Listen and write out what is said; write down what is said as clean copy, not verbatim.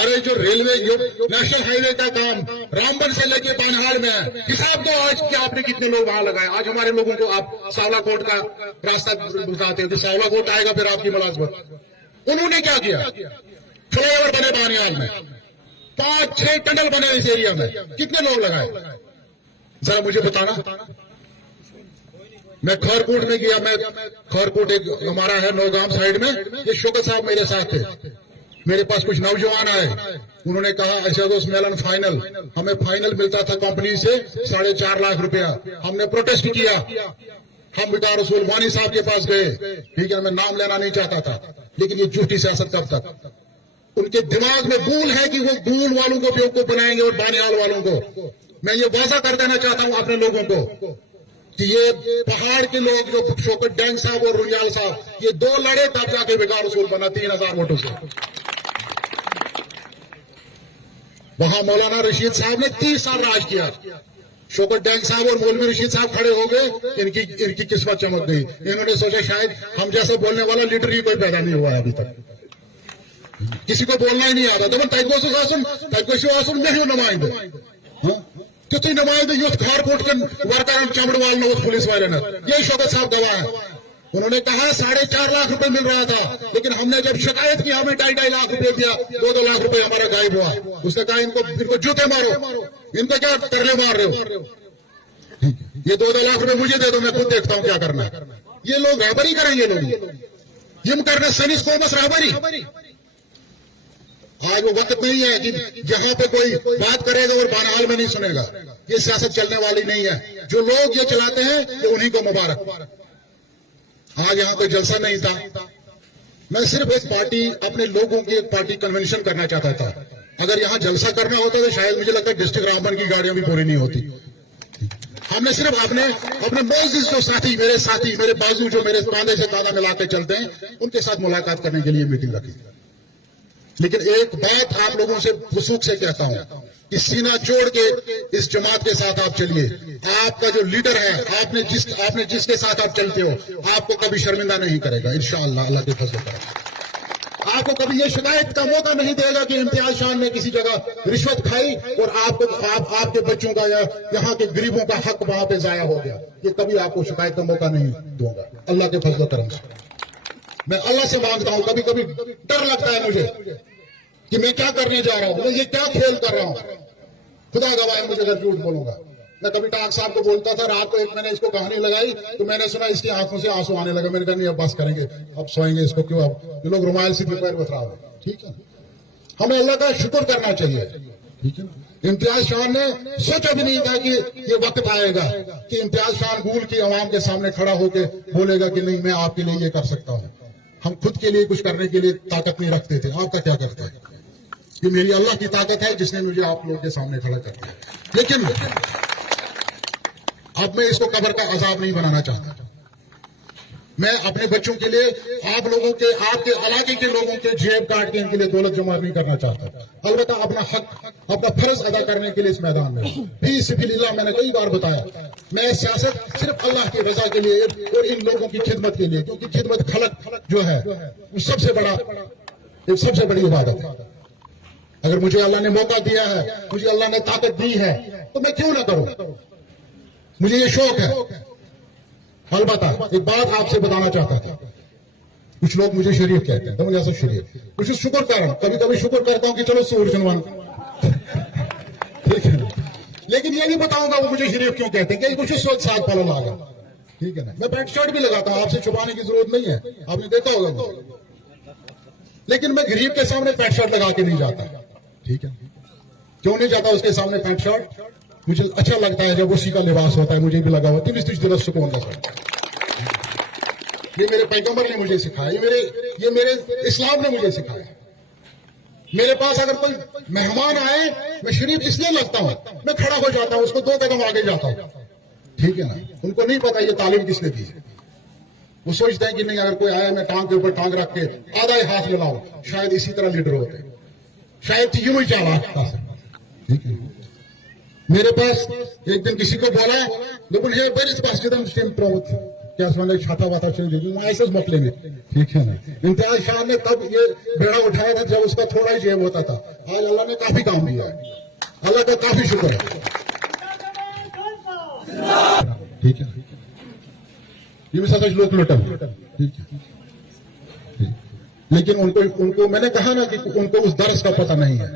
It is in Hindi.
अरे जो रेलवे जो नेशनल हाईवे का काम रामबन से लेके पानहाड़ में है, हिसाब दो आज कि आपने कितने लोग वहां लगाए। आज हमारे लोगों को आप सावलाकोट का रास्ता बताते हैं, तो सावलाकोट आएगा फिर आपकी मुलाजमत। उन्होंने क्या किया, फ्लाईओवर बने बानियाल में, 5-6 टनल बने इस एरिया में, कितने लोग लगाए जरा मुझे बताना। मैं खरकोट में गया, मैं खरकोट एक हमारा है नौगाम साइड में, ये शौकत साहब मेरे साथ थे। मेरे पास कुछ नौजवान आए, उन्होंने कहा अच्छा दोस्त मेलन फाइनल, हमें फाइनल मिलता था कंपनी से 4.5 लाख रुपया। हमने प्रोटेस्ट किया, हम विकार रसूल वानी साहब के पास गए, ठीक है, मैं नाम लेना नहीं चाहता था, लेकिन ये झूठी सियासत कब तक। उनके दिमाग में गूल है कि वो गूल वालों को बेवकूफ बनाएंगे और बानियाल वालों को। मैं ये वादा कर देना चाहता हूं अपने लोगों को कि ये पहाड़ के लोग जो शौकत डैंग साहब और रुनियाल साहब, ये 2 लड़े तब जाके विकार रसूल बना 3000 वोटों से। वहां मौलाना रशीद साहब ने 30 साल राज किया, शौकत डैंग साहब और मौलवी रशीद साहब खड़े हो गए, इनकी किस्मत चमक गई। इन्होंने सोचा शायद हम जैसे बोलने वाला लीडर ही कोई पैदा नहीं हुआ है अभी तक, किसी को बोलना ही नहीं आता। तो तैकोशु नहीं नुमाइंदे कितनी नुमाइंदे युद्ध खारकोट के वर्कर चमड़वाल ने उस पुलिस वाले ने, यही शौकत साहब गवाह है। उन्होंने कहा 4.5 लाख रुपए मिल रहा था, लेकिन हमने जब शिकायत की हमें 2.5 लाख रुपए दिया, 2-2 लाख रुपए हमारा गायब हुआ। उसने कहा इनको जूते मारो, इनको क्या तरले मार रहे हो, ये 2-2 लाख रुपए मुझे दे दो, मैं खुद देखता हूं क्या करना है। ये लोग रहबरी करेंगे, लोग जिम करने सनिस को बस रहबरी। आज वो वक्त नहीं है कि जहां पे कोई बात करेगा और बानहाल में नहीं सुनेगा, ये सियासत चलने वाली नहीं है। जो लोग ये चलाते हैं तो उन्हीं को मुबारक। आज यहां कोई जलसा नहीं था, मैं सिर्फ एक पार्टी, अपने लोगों की एक पार्टी कन्वेंशन करना चाहता था। अगर यहां जलसा करना होता तो शायद मुझे लगता है डिस्ट्रिक्ट रामबन की गाड़ियां भी पूरी नहीं होती। हमने सिर्फ अपने मोजिज जो साथी, मेरे बाजू जो मेरे कांधे से कांधा मिला के चलते हैं, उनके साथ मुलाकात करने के लिए मीटिंग रखी। लेकिन एक बात आप लोगों से वसूख से कहता हूं कि सीना जोड़ के इस जमात के साथ आप चलिए। आपका जो लीडर है, आपने जिसके साथ आप चलते हो, आपको कभी शर्मिंदा नहीं करेगा इंशाअल्लाह, अल्लाह के फजल पर। आपको कभी ये शिकायत का मौका नहीं देगा कि इम्तियाज शान ने किसी जगह रिश्वत खाई और आपके बच्चों का या यहाँ के गरीबों का हक वहां पे जाया हो गया। ये कभी आपको शिकायत का मौका नहीं दूंगा, अल्लाह के फजल करम से। मैं अल्लाह से मांगता हूं, कभी कभी डर लगता है मुझे कि मैं क्या करने जा रहा हूं, मैं ये क्या खेल कर रहा हूं। खुदा गवाह है मुझे अगर झूठ बोलूंगा। मैं कभी टाक साहब को बोलता था, रात को एक मैंने इसको कहानी लगाई तो मैंने सुना इसकी आंखों से आंसू आने लगा। मैंने कहा नहीं अब बस करेंगे, अब सोएंगे, इसको क्यों, अब ये लोग रुमाल से पैर बता रहे, ठीक है। हमें अल्लाह का शुक्र करना चाहिए, ठीक है। इम्तियाज शान ने सोचा भी नहीं था कि ये वक्त आएगा कि इम्तियाज शान गूल की आवाम के सामने खड़ा होकर बोलेगा कि नहीं मैं आपके लिए ये कर सकता हूं। हम खुद के लिए कुछ करने के लिए ताकत नहीं रखते थे, आपका क्या करते हैं। ये मेरी अल्लाह की ताकत है जिसने मुझे आप लोगों के सामने खड़ा कर दिया। लेकिन अब मैं इसको कब्र का अजाब नहीं बनाना चाहता। मैं अपने बच्चों के लिए आप लोगों के, आपके इलाके के लोगों के जेब काट के इनके लिए दौलत जमा नहीं करना चाहता। अलबत्ता अपना हक, अपना फर्ज अदा करने के लिए इस मैदान में भी सिबिलिल्लाह मैंने कई बार बताया, मैं सियासत सिर्फ अल्लाह की रजा के लिए और इन लोगों की खिदमत के लिए, क्योंकि खिदमत खलक जो है वो सबसे बड़ी इबादत है। अगर मुझे अल्लाह ने मौका दिया है, मुझे अल्लाह ने ताकत दी है, तो मैं क्यों ना करूं। मुझे ये शौक है। अलबत्ता एक बात आपसे बताना चाहता था, कुछ लोग मुझे शरीफ कहते हैं, तो मुझे ऐसा शरीफ, कुछ शुक्र कर रहा हूं, कभी कभी शुक्र करता हूं कि चलो सूरजनवान, ठीक है। लेकिन ये नहीं बताऊंगा वो मुझे शरीफ क्यों कहते हैं, कि कुछ सोच साथ फल लागा, ठीक है ना। मैं पैंट शर्ट भी लगाता हूं, आपसे छुपाने की जरूरत नहीं है, आपने देखा होगा। लेकिन मैं गरीब के सामने पैंट शर्ट लगा के नहीं जाता, ठीक है। क्यों नहीं जाता उसके सामने पैंट शर्ट, मुझे अच्छा लगता है जब उसी का लिबास होता है, मुझे भी लगा हुआ 30 दिन सुकून का सर। ये मेरे पैगंबर ने मुझे सिखाया, ये मेरे इस्लाम ने मुझे सिखाया। मेरे पास अगर कोई मेहमान आए, मैं शरीफ इसलिए लगता हूं, मैं खड़ा हो जाता हूं, उसको 2 कदम आगे जाता हूं, ठीक है ना। उनको नहीं पता ये तालीम किसने दी है। वो सोचते हैं कि नहीं अगर कोई आया मैं टांग के ऊपर टांग रख के आधा ही हाथ मिलाऊं, शायद इसी तरह लीडर होते, शायद यूं ही चाला, ठीक है। मेरे पास एक दिन किसी को बोला, लेकिन हे बेरिस पास कदम स्टेम प्रोथ क्या मैंने छाता वाता चल दी, मैं ऐसे मोकलेंगे, ठीक है ना। इम्तियाज शाह ने कब ये बेड़ा उठाया था, जब उसका थोड़ा ही जेब होता था। आज अल्लाह ने काफी काम दिया है, अल्लाह का काफी शुक्र है, ठीक है। ये सच लोग लुटन, ठीक है। लेकिन उनको मैंने कहा ना कि उनको उस दर्स का पता नहीं है।